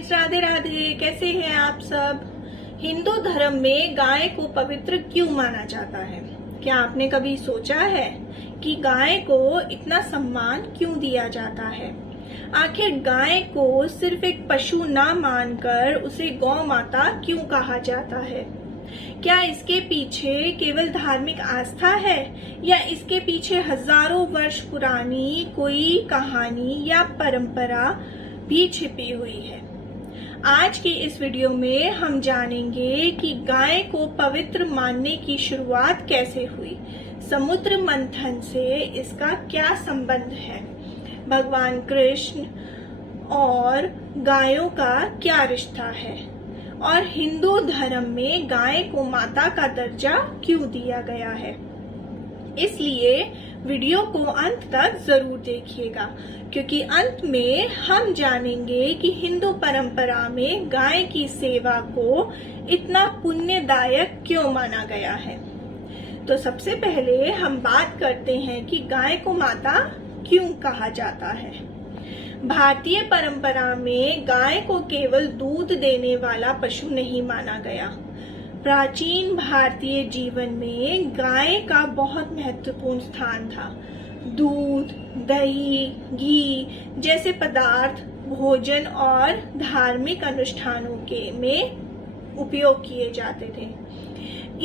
Friends, Radhe Radhe. कैसे हैं आप सब। हिंदू धर्म में गाय को पवित्र क्यों माना जाता है? क्या आपने कभी सोचा है कि गाय को इतना सम्मान क्यों दिया जाता है? आखिर गाय को सिर्फ एक पशु ना मानकर उसे गौ माता क्यों कहा जाता है? क्या इसके पीछे केवल धार्मिक आस्था है या इसके पीछे हजारों वर्ष पुरानी कोई कहानी या परंपरा भी छिपी हुई है? आज की इस वीडियो में हम जानेंगे कि गाय को पवित्र मानने की शुरुआत कैसे हुई, समुद्र मंथन से इसका क्या संबंध है, भगवान कृष्ण और गायों का क्या रिश्ता है, और हिंदू धर्म में गाय को माता का दर्जा क्यों दिया गया है। इसलिए वीडियो को अंत तक जरूर देखिएगा, क्योंकि अंत में हम जानेंगे कि हिंदू परंपरा में गाय की सेवा को इतना पुण्यदायक क्यों माना गया है। तो सबसे पहले हम बात करते हैं कि गाय को माता क्यों कहा जाता है। भारतीय परंपरा में गाय को केवल दूध देने वाला पशु नहीं माना गया। प्राचीन भारतीय जीवन में गाय का बहुत महत्वपूर्ण स्थान था। दूध, दही, घी जैसे पदार्थ भोजन और धार्मिक अनुष्ठानों के में उपयोग किए जाते थे।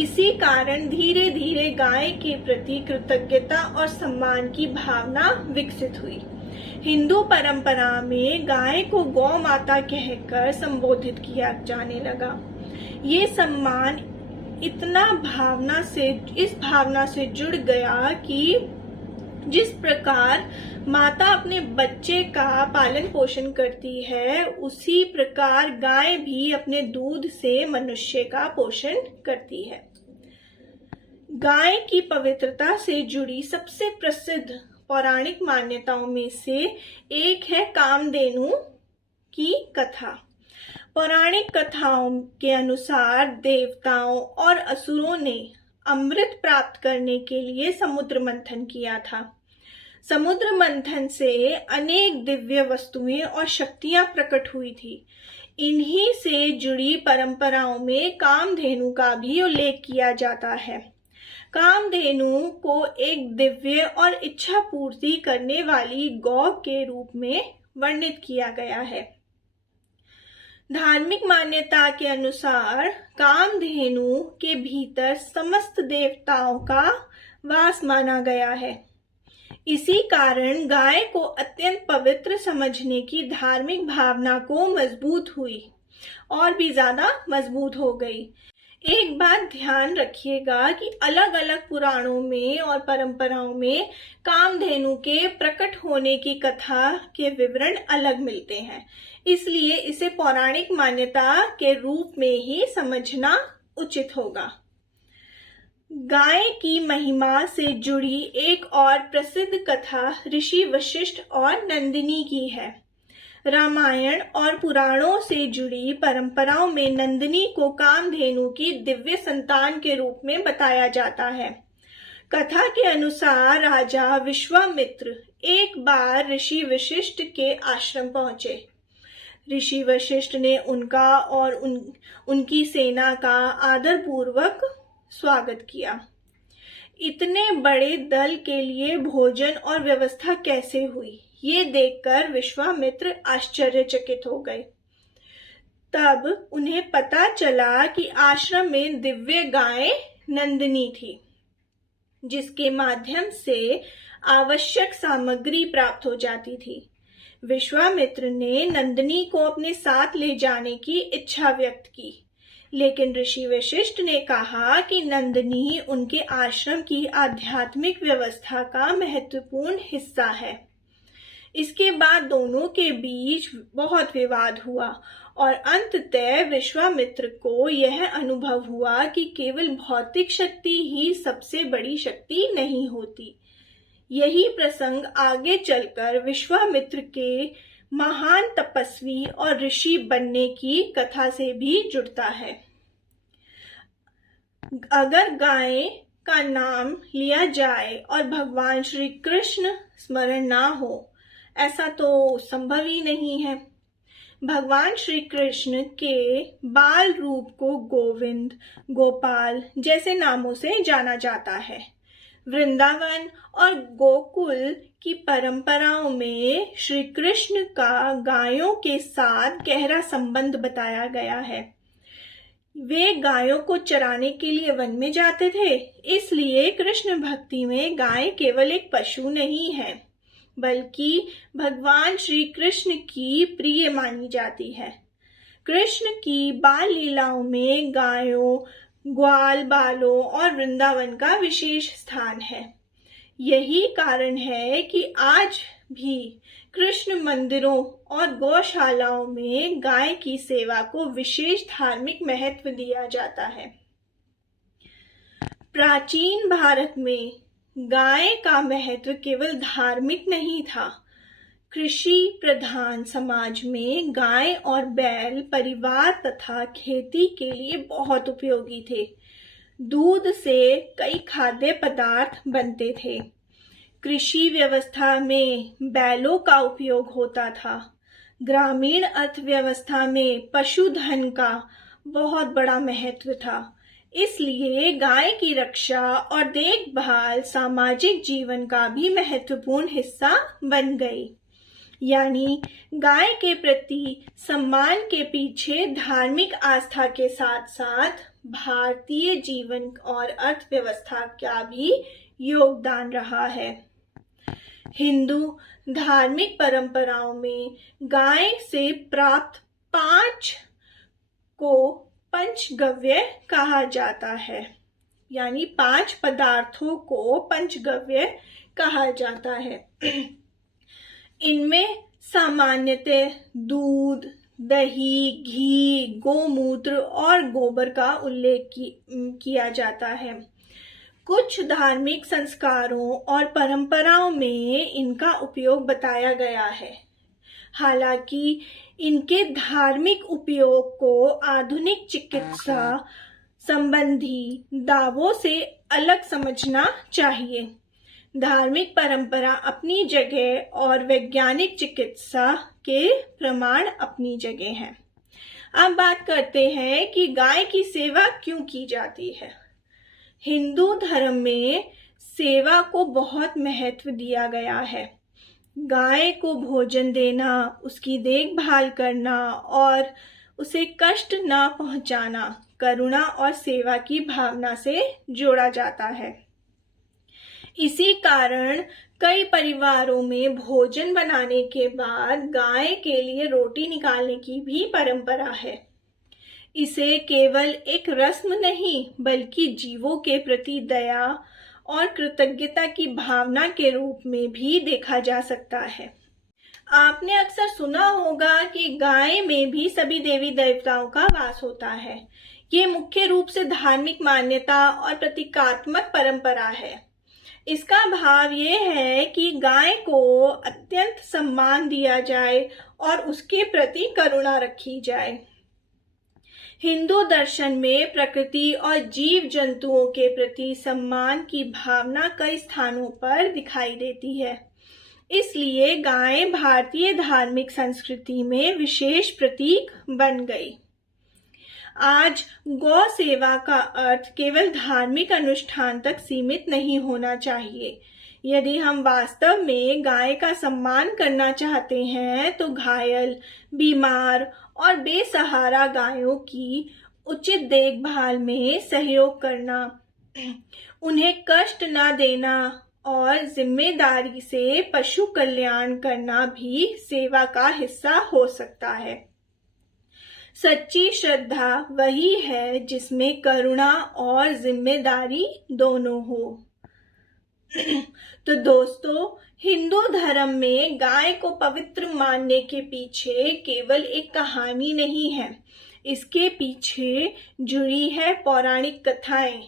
इसी कारण धीरे धीरे गाय के प्रति कृतज्ञता और सम्मान की भावना विकसित हुई। हिंदू परंपरा में गाय को गौ माता कहकर संबोधित किया जाने लगा। ये सम्मान इस भावना से जुड़ गया कि जिस प्रकार माता अपने बच्चे का पालन पोषण करती है, उसी प्रकार गाय भी अपने दूध से मनुष्य का पोषण करती है। गाय की पवित्रता से जुड़ी सबसे प्रसिद्ध पौराणिक मान्यताओं में से एक है कामधेनु की कथा। पौराणिक कथाओं के अनुसार देवताओं और असुरों ने अमृत प्राप्त करने के लिए समुद्र मंथन किया था। समुद्र मंथन से अनेक दिव्य वस्तुएं और शक्तियां प्रकट हुई थी। इन्हीं से जुड़ी परंपराओं में कामधेनु का भी उल्लेख किया जाता है। कामधेनु को एक दिव्य और इच्छा पूर्ति करने वाली गौ के रूप में वर्णित किया गया है। धार्मिक मान्यता के अनुसार कामधेनु के भीतर समस्त देवताओं का वास माना गया है। इसी कारण गाय को अत्यंत पवित्र समझने की धार्मिक भावना को मजबूत हुई और भी ज्यादा मजबूत हो गई। एक बात ध्यान रखिएगा कि अलग अलग पुराणों में और परंपराओं में कामधेनु के प्रकट होने की कथा के विवरण अलग मिलते हैं, इसलिए इसे पौराणिक मान्यता के रूप में ही समझना उचित होगा। गाय की महिमा से जुड़ी एक और प्रसिद्ध कथा ऋषि वशिष्ठ और नंदिनी की है। रामायण और पुराणों से जुड़ी परंपराओं में नंदिनी को कामधेनु की दिव्य संतान के रूप में बताया जाता है। कथा के अनुसार राजा विश्वामित्र एक बार ऋषि वशिष्ठ के आश्रम पहुंचे। ऋषि वशिष्ठ ने उनका और उनकी सेना का आदरपूर्वक स्वागत किया। इतने बड़े दल के लिए भोजन और व्यवस्था कैसे हुई, ये देखकर विश्वामित्र आश्चर्यचकित हो गए। तब उन्हें पता चला कि आश्रम में दिव्य गाय नंदिनी थी, जिसके माध्यम से आवश्यक सामग्री प्राप्त हो जाती थी। विश्वामित्र ने नंदिनी को अपने साथ ले जाने की इच्छा व्यक्त की, लेकिन ऋषि वशिष्ठ ने कहा कि नंदिनी उनके आश्रम की आध्यात्मिक व्यवस्था का महत्वपूर्ण हिस्सा है। इसके बाद दोनों के बीच बहुत विवाद हुआ और अंततः विश्वामित्र को यह अनुभव हुआ कि केवल भौतिक शक्ति ही सबसे बड़ी शक्ति नहीं होती। यही प्रसंग आगे चलकर विश्वामित्र के महान तपस्वी और ऋषि बनने की कथा से भी जुड़ता है। अगर गाय का नाम लिया जाए और भगवान श्री कृष्ण स्मरण ना हो, ऐसा तो संभव ही नहीं है। भगवान श्री कृष्ण के बाल रूप को गोविंद, गोपाल जैसे नामों से जाना जाता है। वृंदावन और गोकुल की परंपराओं में श्री कृष्ण का गायों के साथ गहरा संबंध बताया गया है। वे गायों को चराने के लिए वन में जाते थे, इसलिए कृष्ण भक्ति में गाय केवल एक पशु नहीं है, बल्कि भगवान श्री कृष्ण की प्रिय मानी जाती है। कृष्ण की बाल लीलाओं में गायों, ग्वाल बालों और वृंदावन का विशेष स्थान है। यही कारण है कि आज भी कृष्ण मंदिरों और गौशालाओं में गाय की सेवा को विशेष धार्मिक महत्व दिया जाता है। प्राचीन भारत में गाय का महत्व केवल धार्मिक नहीं था। कृषि प्रधान समाज में गाय और बैल परिवार तथा खेती के लिए बहुत उपयोगी थे। दूध से कई खाद्य पदार्थ बनते थे। कृषि व्यवस्था में बैलों का उपयोग होता था। ग्रामीण अर्थव्यवस्था में पशुधन का बहुत बड़ा महत्व था। इसलिए गाय की रक्षा और देखभाल सामाजिक जीवन का भी महत्वपूर्ण हिस्सा बन गई। यानी गाय के प्रति सम्मान के पीछे धार्मिक आस्था के साथ साथ भारतीय जीवन और अर्थव्यवस्था का भी योगदान रहा है। हिंदू धार्मिक परंपराओं में गाय से प्राप्त 5 को पंचगव्य कहा जाता है। यानी 5 पदार्थों को पंचगव्य कहा जाता है। इनमें सामान्यतः दूध, दही, घी, गोमूत्र और गोबर का उल्लेख किया जाता है। कुछ धार्मिक संस्कारों और परंपराओं में इनका उपयोग बताया गया है। हालांकि इनके धार्मिक उपयोग को आधुनिक चिकित्सा संबंधी दावों से अलग समझना चाहिए। धार्मिक परंपरा अपनी जगह और वैज्ञानिक चिकित्सा के प्रमाण अपनी जगह हैं। अब बात करते हैं कि गाय की सेवा क्यों की जाती है। हिंदू धर्म में सेवा को बहुत महत्व दिया गया है। गाय को भोजन देना, उसकी देखभाल करना और उसे कष्ट न पहुंचाना करुणा और सेवा की भावना से जोड़ा जाता है। इसी कारण कई परिवारों में भोजन बनाने के बाद गाय के लिए रोटी निकालने की भी परंपरा है। इसे केवल एक रस्म नहीं, बल्कि जीवों के प्रति दया और कृतज्ञता की भावना के रूप में भी देखा जा सकता है। आपने अक्सर सुना होगा कि गाय में भी सभी देवी देवताओं का वास होता है। ये मुख्य रूप से धार्मिक मान्यता और प्रतीकात्मक परंपरा है। इसका भाव ये है कि गाय को अत्यंत सम्मान दिया जाए और उसके प्रति करुणा रखी जाए। हिंदू दर्शन में प्रकृति और जीव जंतुओं के प्रति सम्मान की भावना कई स्थानों पर दिखाई देती है। इसलिए गाय भारतीय धार्मिक संस्कृति में विशेष प्रतीक बन गई। आज गौ सेवा का अर्थ केवल धार्मिक अनुष्ठान तक सीमित नहीं होना चाहिए। यदि हम वास्तव में गाय का सम्मान करना चाहते हैं तो घायल, बीमार और बेसहारा गायों की उचित देखभाल में सहयोग करना, उन्हें कष्ट न देना और जिम्मेदारी से पशु कल्याण करना भी सेवा का हिस्सा हो सकता है। सच्ची श्रद्धा वही है जिसमें करुणा और जिम्मेदारी दोनों हो। तो दोस्तों, हिंदू धर्म में गाय को पवित्र मानने के पीछे केवल एक कहानी नहीं है। इसके पीछे जुड़ी है पौराणिक कथाएं,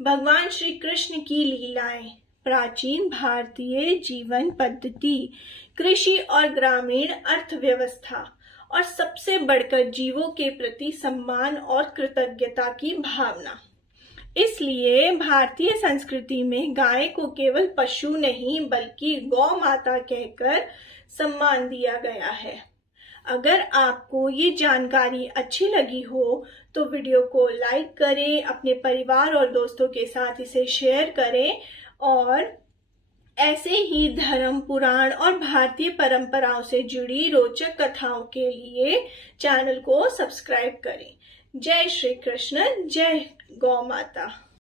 भगवान श्री कृष्ण की लीलाएं, प्राचीन भारतीय जीवन पद्धति, कृषि और ग्रामीण अर्थव्यवस्था और सबसे बढ़कर जीवों के प्रति सम्मान और कृतज्ञता की भावना। इसलिए भारतीय संस्कृति में गाय को केवल पशु नहीं बल्कि गौ माता कहकर सम्मान दिया गया है। अगर आपको ये जानकारी अच्छी लगी हो तो वीडियो को लाइक करें, अपने परिवार और दोस्तों के साथ इसे शेयर करें और ऐसे ही धर्म, पुराण और भारतीय परंपराओं से जुड़ी रोचक कथाओं के लिए चैनल को सब्सक्राइब करें। जय श्री कृष्ण, जय गौ माता।